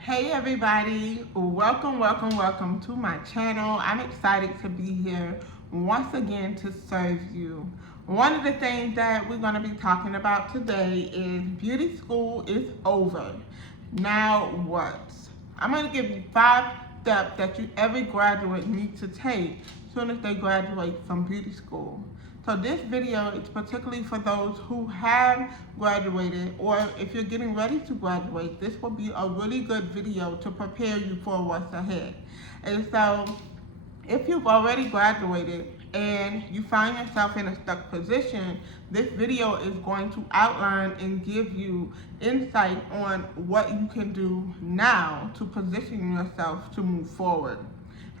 Hey everybody, welcome to my channel. I'm excited to be here once again to serve you. One of the things that we're going to be talking about today is beauty school is over. Now what? I'm going to give you 5 steps that every graduate needs to take as soon as they graduate from beauty school. So this video is particularly for those who have graduated, or if you're getting ready to graduate, this will be a really good video to prepare you for what's ahead. And so if you've already graduated and you find yourself in a stuck position, this video is going to outline and give you insight on what you can do now to position yourself to move forward.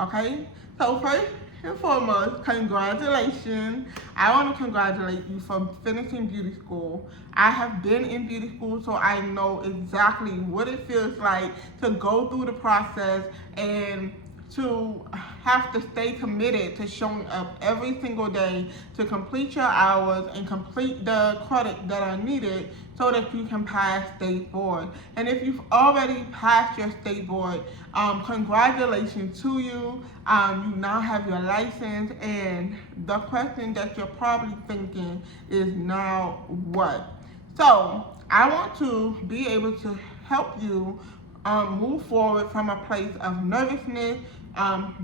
Okay? So first and foremost, congratulations. I want to congratulate you for finishing beauty school. I have been in beauty school, so I know exactly what it feels like to go through the process and to have to stay committed to showing up every single day to complete your hours and complete the credit that are needed so that you can pass state board. And if you've already passed your state board, congratulations to you. You now have your license, and the question that you're probably thinking is now what? So I want to be able to help you move forward from a place of nervousness,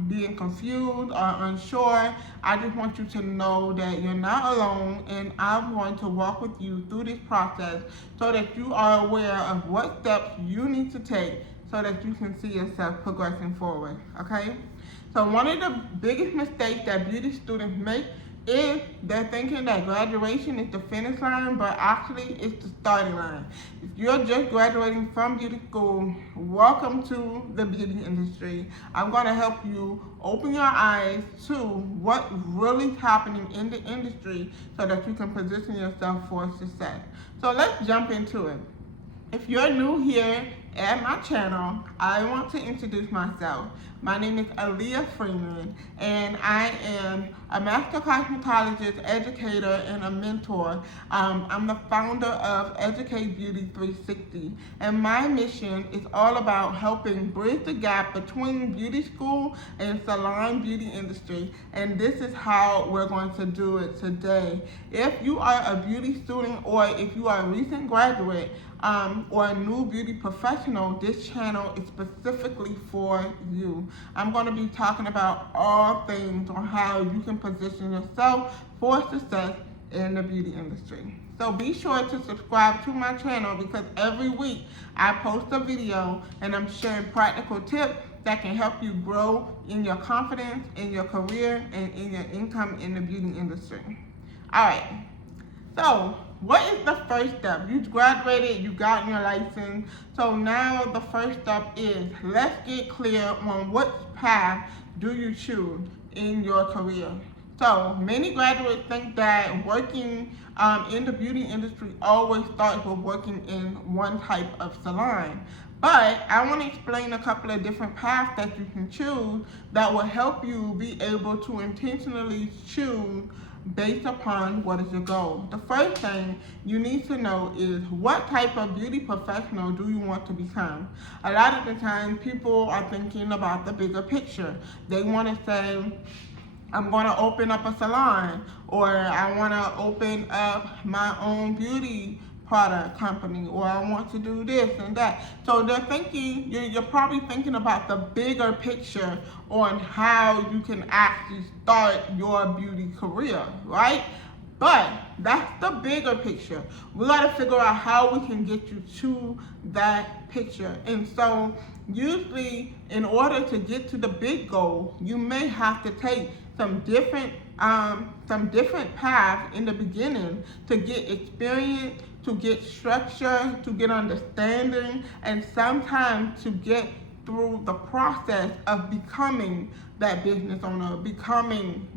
being confused or unsure. I just want you to know that you're not alone, and I'm going to walk with you through this process so that you are aware of what steps you need to take so that you can see yourself progressing forward, okay? So one of the biggest mistakes that beauty students make is they're thinking that graduation is the finish line, but actually it's the starting line. If you're just graduating from beauty school, welcome to the beauty industry. I'm going to help you open your eyes to what really is happening in the industry so that you can position yourself for success. So let's jump into it. If you're new here at my channel, I want to introduce myself. My name is Aaliyah Freeman, and I am a master cosmetologist, educator, and a mentor. I'm the founder of Educate Beauty 360, and my mission is all about helping bridge the gap between beauty school and salon beauty industry, and this is how we're going to do it today. If you are a beauty student, or if you are a recent graduate, or a new beauty professional, this channel is specifically for you. I'm going to be talking about all things on how you can position yourself for success in the beauty industry. So be sure to subscribe to my channel, because every week I post a video and I'm sharing practical tips that can help you grow in your confidence, in your career, and in your income in the beauty industry. All right. So, what is the first step? You graduated, you got your license. So now the first step is, let's get clear on what path do you choose in your career. So many graduates think that working in the beauty industry always starts with working in one type of salon. But I want to explain a couple of different paths that you can choose that will help you be able to intentionally choose based upon what is your goal. The first thing you need to know is, what type of beauty professional do you want to become? A lot of the time people are thinking about the bigger picture. They want to say, I'm going to open up a salon, or I want to open up my own beauty product company, or I want to do this and that. So they're thinking, you're probably thinking about the bigger picture on how you can actually start your beauty career, right? But that's the bigger picture. We got to figure out how we can get you to that picture. And so usually, in order to get to the big goal, you may have to take some different paths in the beginning to get experience, to get structure, to get understanding, and sometimes to get through the process of becoming that business owner, becoming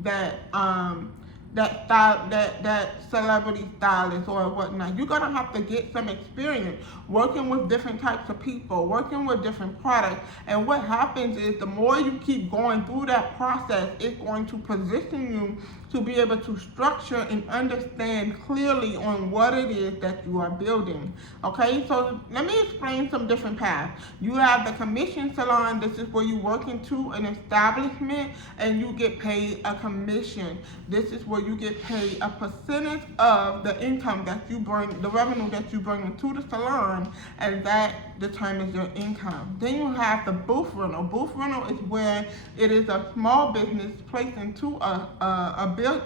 that style, that celebrity stylist or whatnot. You're gonna have to get some experience working with different types of people, working with different products. And what happens is the more you keep going through that process, it's going to position you to be able to structure and understand clearly on what it is that you are building. Okay, so let me explain some different paths. You have the commission salon. This is where you work into an establishment and you get paid a commission. This is where you get paid a percentage of the income that you bring, the revenue that you bring into the salon, and that determines your income. Then you have the booth rental. Booth rental is where it is a small business placed into a build.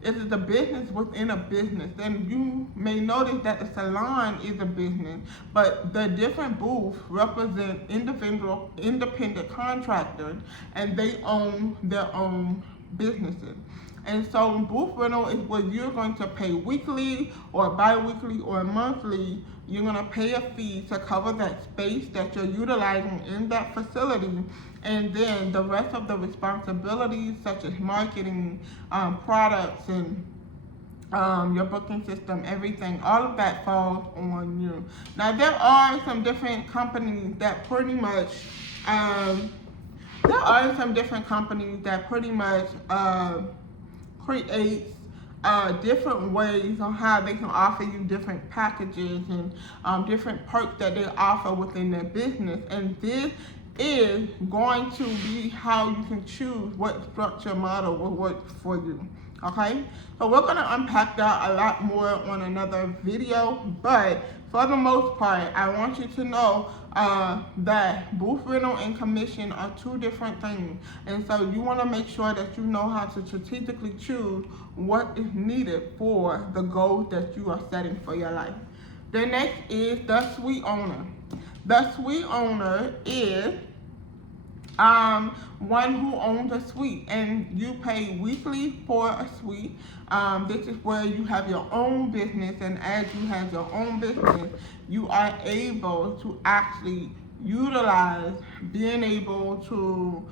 It is a business within a business. And you may notice that the salon is a business, but the different booths represent individual independent contractors, and they own their own businesses. And so booth rental is where you're going to pay weekly or bi-weekly or monthly. You're going to pay a fee to cover that space that you're utilizing in that facility. And then the rest of the responsibilities, such as marketing, products, and your booking system, everything, all of that falls on you. Now, there are some different companies that pretty much, creates different ways on how they can offer you different packages and different perks that they offer within their business. And this is going to be how you can choose what structure model will work for you. Okay, so we're going to unpack that a lot more on another video, but for the most part, I want you to know that booth rental and commission are two different things. And so you want to make sure that you know how to strategically choose what is needed for the goals that you are setting for your life. The next is the suite owner. The suite owner is one who owns a suite, and you pay weekly for a suite. This is where you have your own business, and as you have your own business, you are able to actually utilize being able to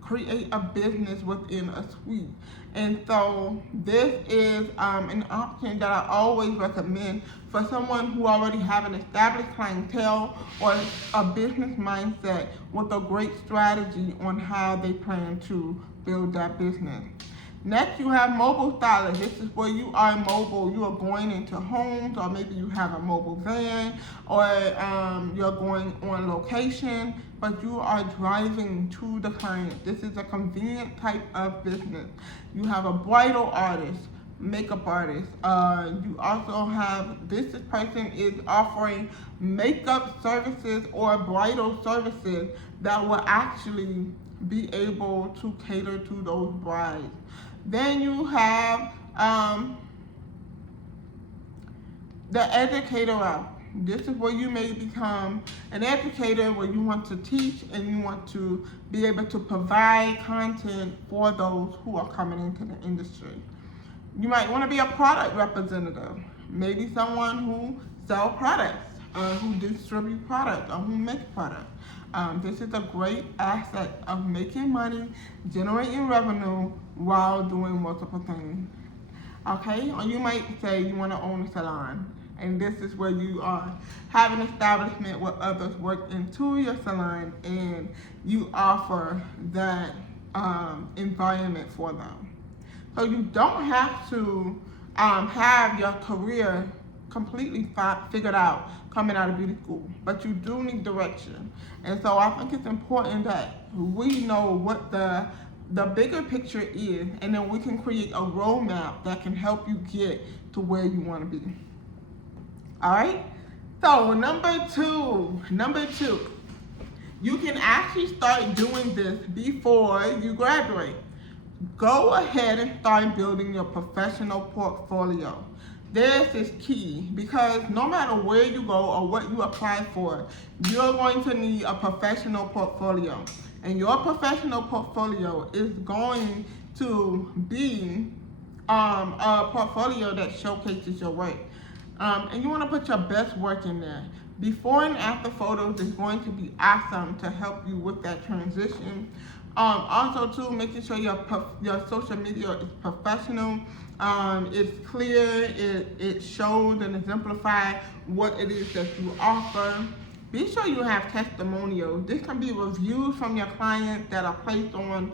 create a business within a suite. And so this is an option that I always recommend for someone who already have an established clientele or a business mindset with a great strategy on how they plan to build that business. Next, you have mobile stylists. This is where you are mobile. You are going into homes, or maybe you have a mobile van, or you're going on location, but you are driving to the client. This is a convenient type of business. You have a bridal artist, makeup artist. You also have, this person is offering makeup services or bridal services that will actually be able to cater to those brides. Then you have the educator route. This is where you may become an educator, where you want to teach and you want to be able to provide content for those who are coming into the industry. You might want to be a product representative, maybe someone who sells products, who distribute products, or who makes products. This is a great asset of making money, generating revenue while doing multiple things. Okay, or you might say you want to own a salon, and this is where you have an establishment where others work into your salon, and you offer that environment for them. So you don't have to have your career completely figured out coming out of beauty school, but you do need direction. And so I think it's important that we know what the bigger picture is, and then we can create a roadmap that can help you get to where you want to be. All right, so number two, you can actually start doing this before you graduate. Go ahead and start building your professional portfolio. This is key, because no matter where you go or what you apply for, you're going to need a professional portfolio. And your professional portfolio is going to be a portfolio that showcases your work. And you want to put your best work in there. Before and after photos is going to be awesome to help you with that transition. Also, too, making sure your social media is professional. It's clear. It shows and exemplifies what it is that you offer. Be sure you have testimonials. This can be reviews from your clients that are placed on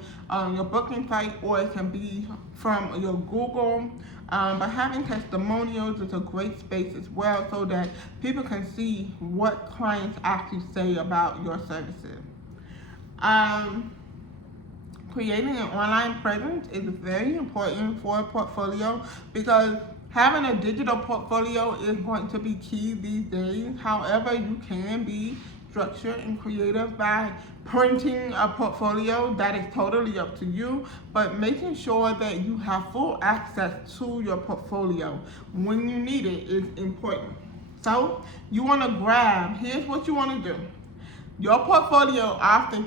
your booking site, or it can be from your Google. But having testimonials is a great space as well, so that people can see what clients actually say about your services. Creating an online presence is very important for a portfolio, because having a digital portfolio is going to be key these days. However, you can be structured and creative by printing a portfolio. That is totally up to you, but making sure that you have full access to your portfolio when you need it is important. So you want to grab, here's what you want to do. Your portfolio often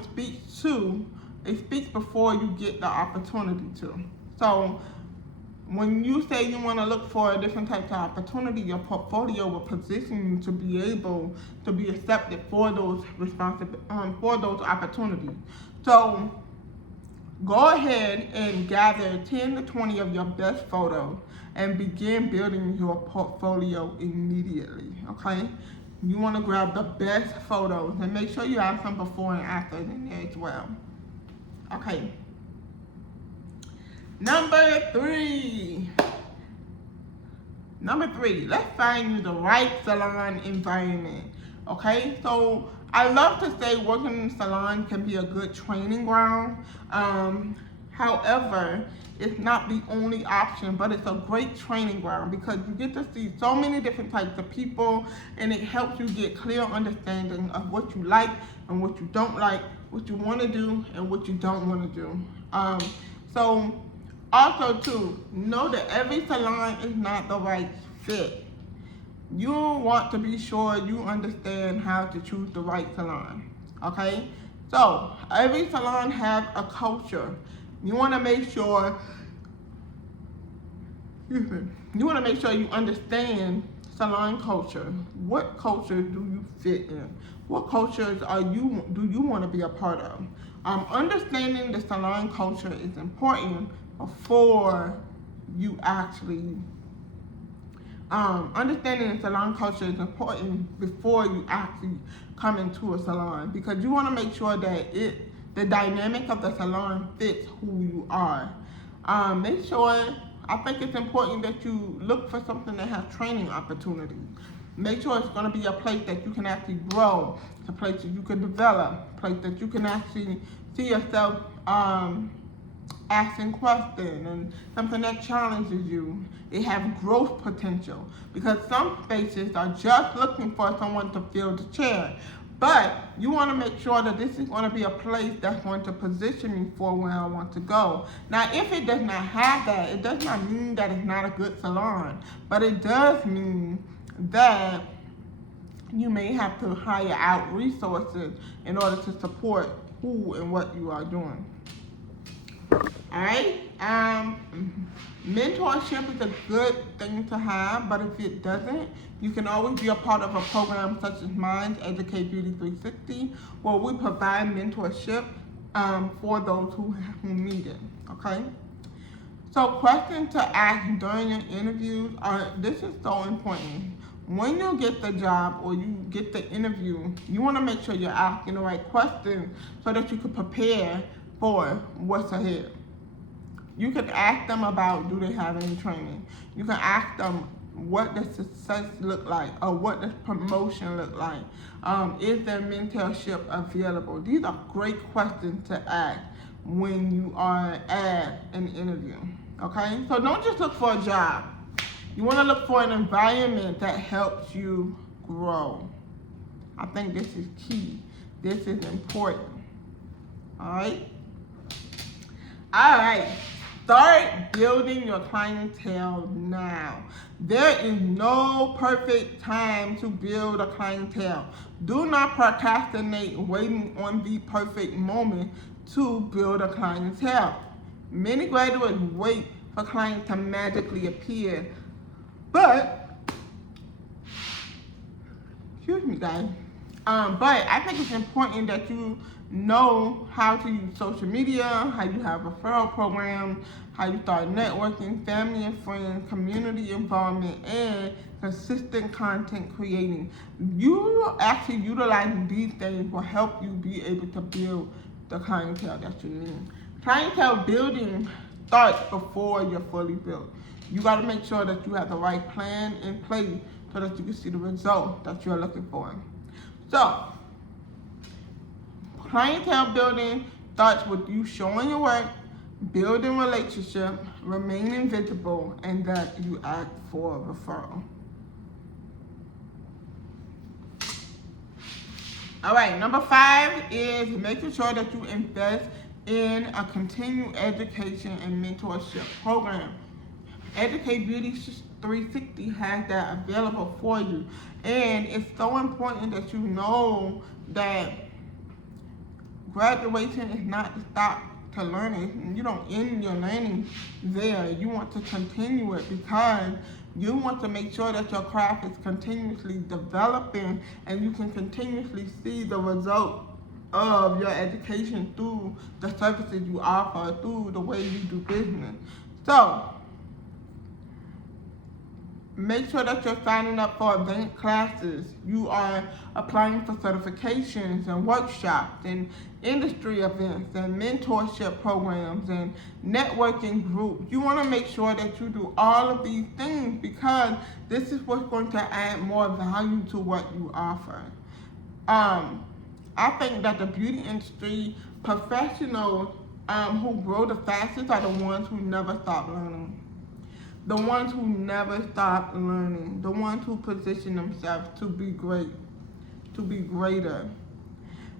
it speaks before you get the opportunity to. So when you say you want to look for a different type of opportunity, your portfolio will position you to be able to be accepted for those for those opportunities. So go ahead and gather 10 to 20 of your best photos and begin building your portfolio immediately, okay? You want to grab the best photos and make sure you have some before and after in there as well. Okay. Number three, let's find you the right salon environment. Okay, so I love to say working in a salon can be a good training ground. However, it's not the only option, but it's a great training ground because you get to see so many different types of people, and it helps you get clear understanding of what you like and what you don't like, what you want to do and what you don't want to do. So also too, know that every salon is not the right fit. You want to be sure you understand how to choose the right salon, okay? So every salon has a culture. You want to make sure you understand salon culture. What culture do you fit in? What cultures do you want to be a part of? Understanding the salon culture is important before you actually understanding the salon culture is important before you actually come into a salon, because you want to make sure that the dynamic of the salon fits who you are. Make sure, I think it's important that you look for something that has training opportunities. Make sure it's going to be a place that you can actually grow, a place that you can develop, a place that you can actually see yourself asking questions, and something that challenges you. It has growth potential, because some spaces are just looking for someone to fill the chair. But you want to make sure that this is going to be a place that's going to position me for where I want to go. Now, if it does not have that, it does not mean that it's not a good salon, but it does mean that you may have to hire out resources in order to support who and what you are doing. Alright, mentorship is a good thing to have, but if it doesn't, you can always be a part of a program such as mine, Educate Beauty 360, where we provide mentorship for those who need it, okay? So questions to ask during your interviews this is so important. When you get the job or you get the interview, you want to make sure you're asking the right questions so that you can prepare for what's ahead. You can ask them about, do they have any training? You can ask them, what does success look like, or what does promotion look like? Is there mentorship available? These are great questions to ask when you are at an interview, okay? So don't just look for a job. You want to look for an environment that helps you grow. I think this is key. This is important, all right? All right. Start building your clientele now. There is no perfect time to build a clientele. Do not procrastinate waiting on the perfect moment to build a clientele. Many graduates wait for clients to magically appear, but, excuse me guys, But I think it's important that you know how to use social media, how you have referral programs, how you start networking, family and friends, community involvement, and consistent content creating. You actually utilizing these things will help you be able to build the clientele that you need. Clientele building starts before you're fully built. You got to make sure that you have the right plan in place so that you can see the result that you're looking for. So, clientele building starts with you showing your work, building relationship, remaining visible, and that you ask for a referral. All right, number 5 is making sure that you invest in a continued education and mentorship program. Educate Beauty 360 has that available for you. And it's so important that you know that graduation is not to stop to learning. You don't end your learning there. You want to continue it because you want to make sure that your craft is continuously developing and you can continuously see the result of your education through the services you offer, through the way you do business. So, make sure that you're signing up for advanced classes. You are applying for certifications and workshops and industry events and mentorship programs and networking groups. You want to make sure that you do all of these things because this is what's going to add more value to what you offer. I think that the beauty industry professionals who grow the fastest are the ones who never stop learning. The ones who never stop learning, the ones who position themselves to be great, to be greater.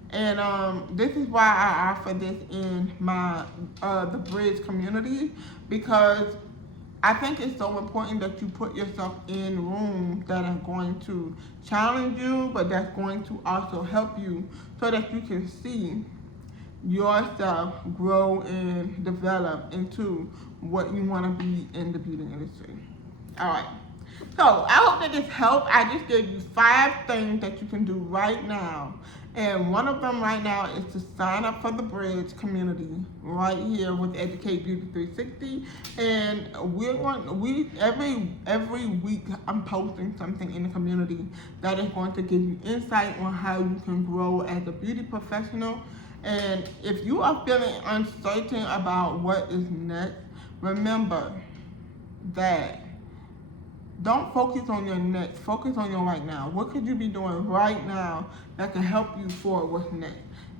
And this is why I offer this in my the Bridge community, because I think it's so important that you put yourself in rooms that are going to challenge you, but that's going to also help you so that you can see yourself grow and develop into what you want to be in the beauty industry. All right. So I hope that this helped. I just gave you 5 things that you can do right now. And one of them right now is to sign up for the Bridge community right here with Educate Beauty 360. And every week I'm posting something in the community that is going to give you insight on how you can grow as a beauty professional. And if you are feeling uncertain about what is next, remember that don't focus on your next, focus on your right now. What could you be doing right now that can help you for what's next?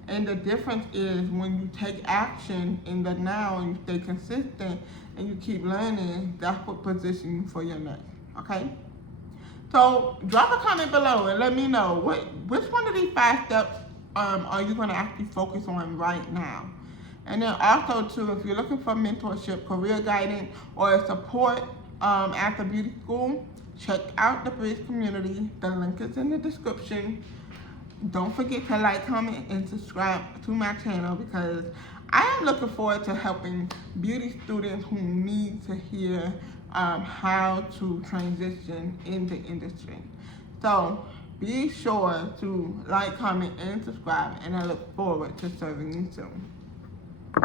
And the difference is when you take action in the now and you stay consistent and you keep learning, that's what positions you for your next, okay? So drop a comment below and let me know which one of these 5 steps are you going to actually focus on right now? And then also too, if you're looking for mentorship, career guidance, or support after beauty school, check out the Bridge community. The link is in the description. Don't forget to like, comment, and subscribe to my channel because I am looking forward to helping beauty students who need to hear how to transition in the industry. So be sure to like, comment, and subscribe, and I look forward to serving you soon.